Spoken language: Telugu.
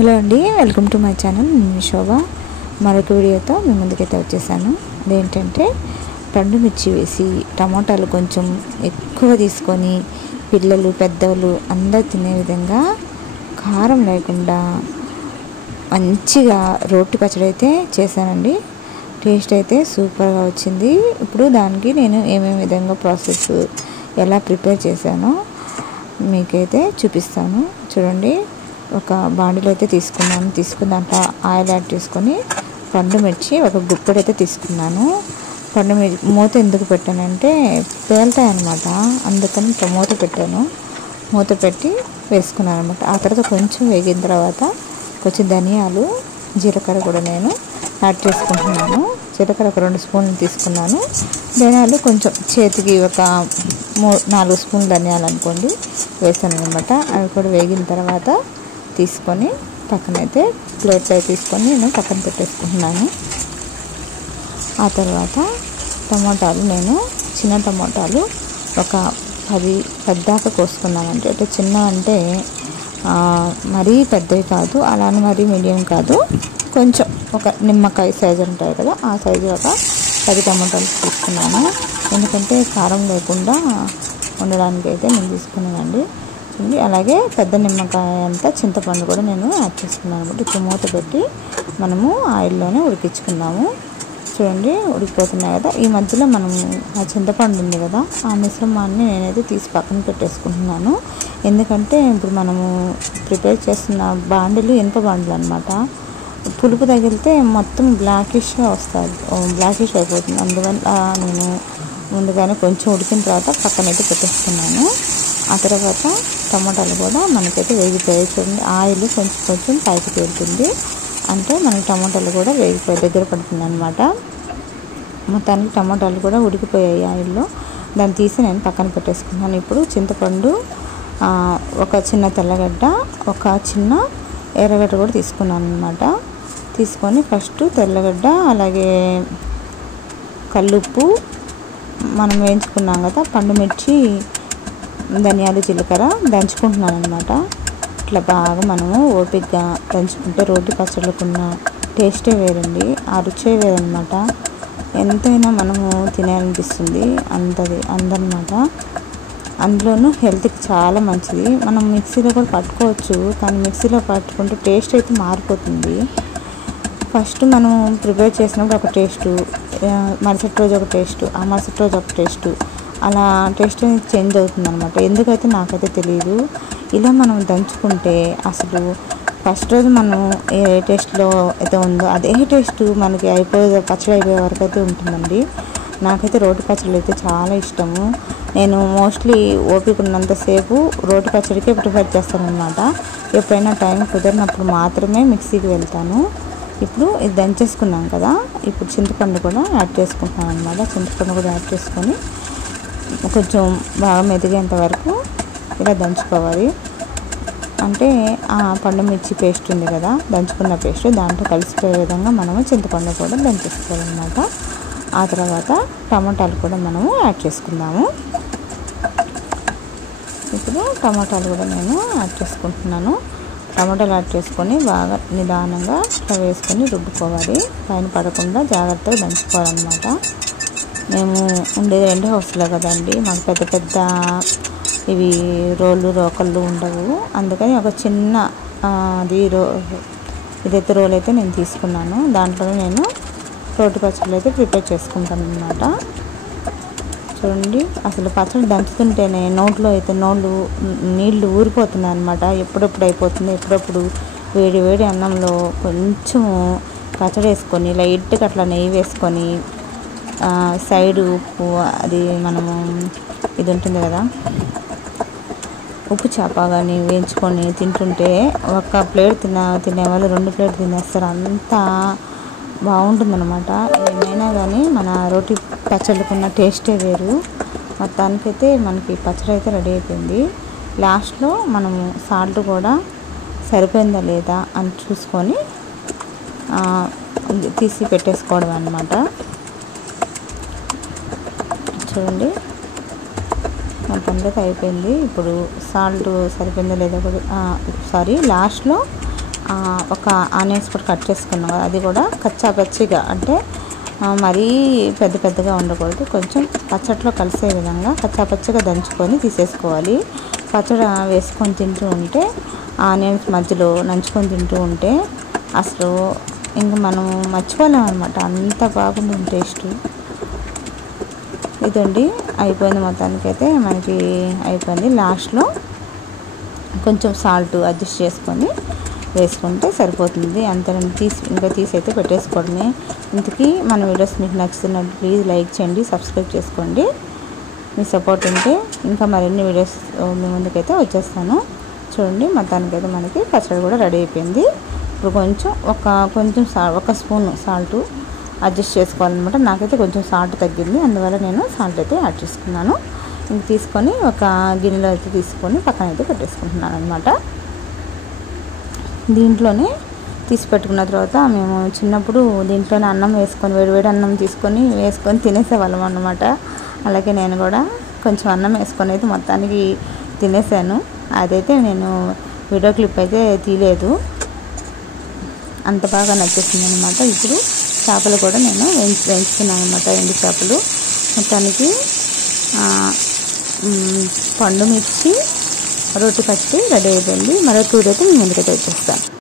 హలో అండి, వెల్కమ్ టు మై ఛానల్. నేను శోభ. మరొక వీడియోతో మీ ముందుకైతే వచ్చేసాను. అదేంటంటే పండు మిర్చి వేసి టమాటాలు కొంచెం ఎక్కువ తీసుకొని పిల్లలు పెద్దవాళ్ళు అందరు తినే విధంగా కారం లేకుండా మంచిగా రోటి పచ్చడి అయితే చేశానండి. టేస్ట్ అయితే సూపర్గా వచ్చింది. ఇప్పుడు దానికి నేను ఏమేమి విధంగా ప్రాసెస్ ఎలా ప్రిపేర్ చేశానో మీకైతే చూపిస్తాను. చూడండి, ఒక బాండిలో అయితే తీసుకున్న దాంట్లో ఆయిల్ యాడ్ చేసుకొని పండు మిర్చి ఒక గుప్పెడు అయితే తీసుకున్నాను. పండు మిర్చి మూత ఎందుకు పెట్టానంటే పేలుతాయి అన్నమాట, అందుకని ఇట్లా మూత పెట్టాను. మూత పెట్టి వేసుకున్నాను అనమాట. ఆ తర్వాత కొంచెం వేగిన తర్వాత కొంచెం ధనియాలు, జీలకర్ర కూడా నేను యాడ్ చేసుకుంటున్నాను. జీలకర్ర ఒక 2 స్పూన్లు తీసుకున్నాను. ధనియాలు కొంచెం చేతికి ఒక 4 స్పూన్లు ధనియాలు అనుకోండి వేసాను అనమాట. అవి కూడా వేగిన తర్వాత తీసుకొని పక్కనైతే ప్లేట్లో తీసుకొని నేను పక్కన పెట్టేసుకుంటున్నాను. ఆ తర్వాత టమాటాలు నేను చిన్న టమాటాలు ఒక 10 దాకా కోసుకున్నానంటే, అంటే చిన్న అంటే మరీ పెద్దవి కాదు, అలానే మరీ మీడియం కాదు, కొంచెం ఒక నిమ్మకాయ సైజు ఉంటాయి కదా, ఆ సైజు ఒక 10 టమాటాలు తీసుకున్నాను. ఎందుకంటే కారం లేకుండా ఉండడానికి అయితే నేను తీసుకున్నానండి. అలాగే పెద్ద నిమ్మకాయ అంతా చింతపండు కూడా నేను యాడ్ చేసుకున్నాను అనమాట. ఇప్పుడు మూత పెట్టి మనము ఆయిల్లోనే ఉడికించుకున్నాము. చూడండి, ఉడికిపోతున్నాయి కదా. ఈ మధ్యలో మనము ఆ చింతపండు ఉంది కదా, ఆ మిశ్రమాన్ని నేనైతే తీసి పక్కన పెట్టేసుకుంటున్నాను. ఎందుకంటే ఇప్పుడు మనము ప్రిపేర్ చేస్తున్న బాండిలు ఇనుప బాండిలు అనమాట. పులుపు తగిలితే మొత్తం బ్లాకిష్గా వస్తుంది, బ్లాకిష్ అయిపోతుంది. అందువల్ల నేను ముందుగానే కొంచెం ఉడికిన తర్వాత పక్కనైతే పెట్టేస్తున్నాను. ఆ తర్వాత టమాటాలు కూడా మనకైతే వేగిపోయాయి. చూడండి, ఆయిల్ కొంచెం పైకి తేలుతుంది, అంటే మనకి టమాటాలు కూడా వేగిపోయి దగ్గర పడుతుంది అనమాట. మొత్తానికి టమాటాలు కూడా ఉడికిపోయాయి ఆయిల్లో. దాన్ని తీసి నేను పక్కన పెట్టేసుకున్నాను. ఇప్పుడు చింతపండు, ఒక చిన్న తెల్లగడ్డ, ఒక చిన్న ఎర్రగడ్డ కూడా తీసుకున్నాను అనమాట. తీసుకొని ఫస్ట్ తెల్లగడ్డ, అలాగే కల్లుప్పు, మనం వేయించుకున్నాం కదా పండు మిర్చి, ధనియాలు, జీలకర్ర దంచుకుంటున్నాను అనమాట. ఇట్లా బాగా మనము ఓపికగా దంచుకుంటే రోటి పచ్చళ్ళకున్న టేస్టే వేరండి, ఆ రుచే వేరనమాట. ఎంతైనా మనము తినాలనిపిస్తుంది అందనమాట. అందులోనూ హెల్త్కి చాలా మంచిది. మనం మిక్సీలో కూడా పట్టుకోవచ్చు, కానీ మిక్సీలో పట్టుకుంటే టేస్ట్ అయితే మారిపోతుంది. ఫస్ట్ మనం ప్రిపేర్ చేసినప్పుడు ఒక టేస్టు, మరుసటి రోజు ఒక టేస్టు, ఆ మరుసటి రోజు ఒక టేస్టు, అలా టేస్ట్ అనేది చేంజ్ అవుతుంది అనమాట. ఎందుకైతే నాకైతే తెలియదు. ఇలా మనం దంచుకుంటే అసలు ఫస్ట్ రోజు మనం ఏ టేస్ట్లో అయితే ఉందో అదే టేస్ట్ మనకి పచ్చడి అయిపోయే వరకు అయితే ఉంటుందండి. నాకైతే రోటి పచ్చళ్ళు అయితే చాలా ఇష్టము. నేను మోస్ట్లీ ఓపిక ఉన్నంతసేపు రోటి పచ్చడికే ప్రిపేర్ చేస్తాను అనమాట. ఎప్పుడైనా టైం కుదిరినప్పుడు మాత్రమే మిక్సీకి వెళ్తాను. ఇప్పుడు ఇది దంచేసుకున్నాం కదా, ఇప్పుడు చింతపండు కూడా యాడ్ చేసుకుంటున్నాను అనమాట. చింతపండు కూడా యాడ్ చేసుకొని కొంచెం బాగా మెదిగేంత వరకు ఇలా దంచుకోవాలి. అంటే ఆ పండు మిర్చి పేస్ట్ ఉంది కదా, దంచుకున్న పేస్ట్ దాంట్లో కలిసిపోయే విధంగా మనము చింతపండు కూడా దంచేసుకోవాలన్నమాట. ఆ తర్వాత టమాటాలు కూడా మనము యాడ్ చేసుకుందాము. ఇప్పుడు టమాటాలు కూడా నేను యాడ్ చేసుకుంటున్నాను. టమాటాలు యాడ్ చేసుకొని బాగా నిదానంగా ఇట్లా వేసుకొని రుబ్బుకోవాలి. పైన పడకుండా జాగ్రత్తగా దంచుకోవాలన్నమాట. మేము ఉండేది 2 హౌస్లో కదండి, మాకు పెద్ద పెద్ద ఇవి రోకళ్ళు ఉండవు. అందుకని ఒక చిన్న ఇదైతే రోల్ అయితే నేను తీసుకున్నాను. దాంట్లో నేను రోటి పచ్చళ్ళు అయితే ప్రిపేర్ చేసుకుంటాను అన్నమాట. చూడండి, అసలు పచ్చడి దంచుతుంటేనే నోట్లో అయితే నీళ్ళు ఊరిపోతున్నాయి అనమాట. ఎప్పుడెప్పుడు అయిపోతుంది, ఎప్పుడప్పుడు వేడి వేడి అన్నంలో కొంచెం పచ్చడి వేసుకొని లైట్గా అట్లా నెయ్యి వేసుకొని సైడు ఉప్పు, అది మనము ఇది ఉంటుంది కదా ఉప్పు చేప కానీ వేయించుకొని తింటుంటే ఒక ప్లేట్ తినేవాళ్ళు 2 ప్లేట్ తినేస్తారు. అంత బాగుంటుందన్నమాట. ఏమైనా కానీ మన రోటి పచ్చళ్ళకున్న టేస్టే వేరు. మొత్తానికైతే మనకి పచ్చడి అయితే రెడీ అయిపోయింది. లాస్ట్లో మనము సాల్ట్ కూడా సరిపోయిందా లేదా అని చూసుకొని తీసి పెట్టేసుకోవడం అన్నమాట. చూడండి, మొత్తంగా అయిపోయింది. ఇప్పుడు సాల్ట్ సరిపోయిందో లేదో లాస్ట్లో ఒక ఆనియన్స్ కూడా కట్ చేసుకున్నాం కదా, అది కూడా కచ్చా పచ్చిగా, అంటే మరీ పెద్ద పెద్దగా ఉండకూడదు, కొంచెం పచ్చడిలో కలిసే విధంగా కచ్చా పచ్చిగా దంచుకొని తీసేసుకోవాలి. పచ్చడి వేసుకొని తింటూ ఉంటే, ఆనియన్స్ మధ్యలో నంచుకొని తింటూ ఉంటే అసలు ఇంక మనం మర్చిపోలేం అనమాట, అంత బాగుంటుంది టేస్ట్. ఇదండి అయిపోయింది, మొత్తానికైతే మనకి అయిపోయింది. లాస్ట్లో కొంచెం సాల్ట్ అడ్జస్ట్ చేసుకొని వేసుకుంటే సరిపోతుంది. అంతేనండి, ఇంకా తీసైతే పెట్టేసుకోవడమే. ఇంతకీ మన వీడియోస్ మీకు నచ్చుతున్నట్టు ప్లీజ్ లైక్ చేయండి, సబ్స్క్రైబ్ చేసుకోండి. మీ సపోర్ట్ ఉంటే ఇంకా మరిన్ని వీడియోస్ మీ ముందుకైతే వచ్చేస్తాను. చూడండి, మొత్తానికైతే మనకి పచ్చడి కూడా రెడీ అయిపోయింది. ఇప్పుడు కొంచెం ఒక స్పూన్ సాల్ట్ అడ్జస్ట్ చేసుకోవాలన్నమాట. నాకైతే కొంచెం సాల్ట్ తగ్గింది, అందువల్ల నేను సాల్ట్ అయితే యాడ్ చేసుకున్నాను. ఇంక తీసుకొని ఒక గిన్నెలో అయితే తీసుకొని పక్కన అయితే పెట్టేసుకుంటున్నాను అనమాట. దీంట్లోనే తీసి పెట్టుకున్న తర్వాత మేము చిన్నప్పుడు దీంట్లోనే అన్నం వేసుకొని, వేడివేడి అన్నం వేసుకొని తినేసేవాళ్ళం అన్నమాట. అలాగే నేను కూడా కొంచెం అన్నం వేసుకొని అయితే మొత్తానికి తినేసాను. అదైతే నేను వీడియో క్లిప్ అయితే తీయలేదు, అంత బాగా నచ్చేసింది అనమాట. ఇప్పుడు చేపలు కూడా నేను వేయించుకున్నాను అనమాట, ఎండు చేపలు. మొత్తానికి పండు మిర్చి, రోటి పచ్చి రెడీ అయిపోయింది. మరో 2 అయితే మీ ముందుకైతే వచ్చేస్తాను.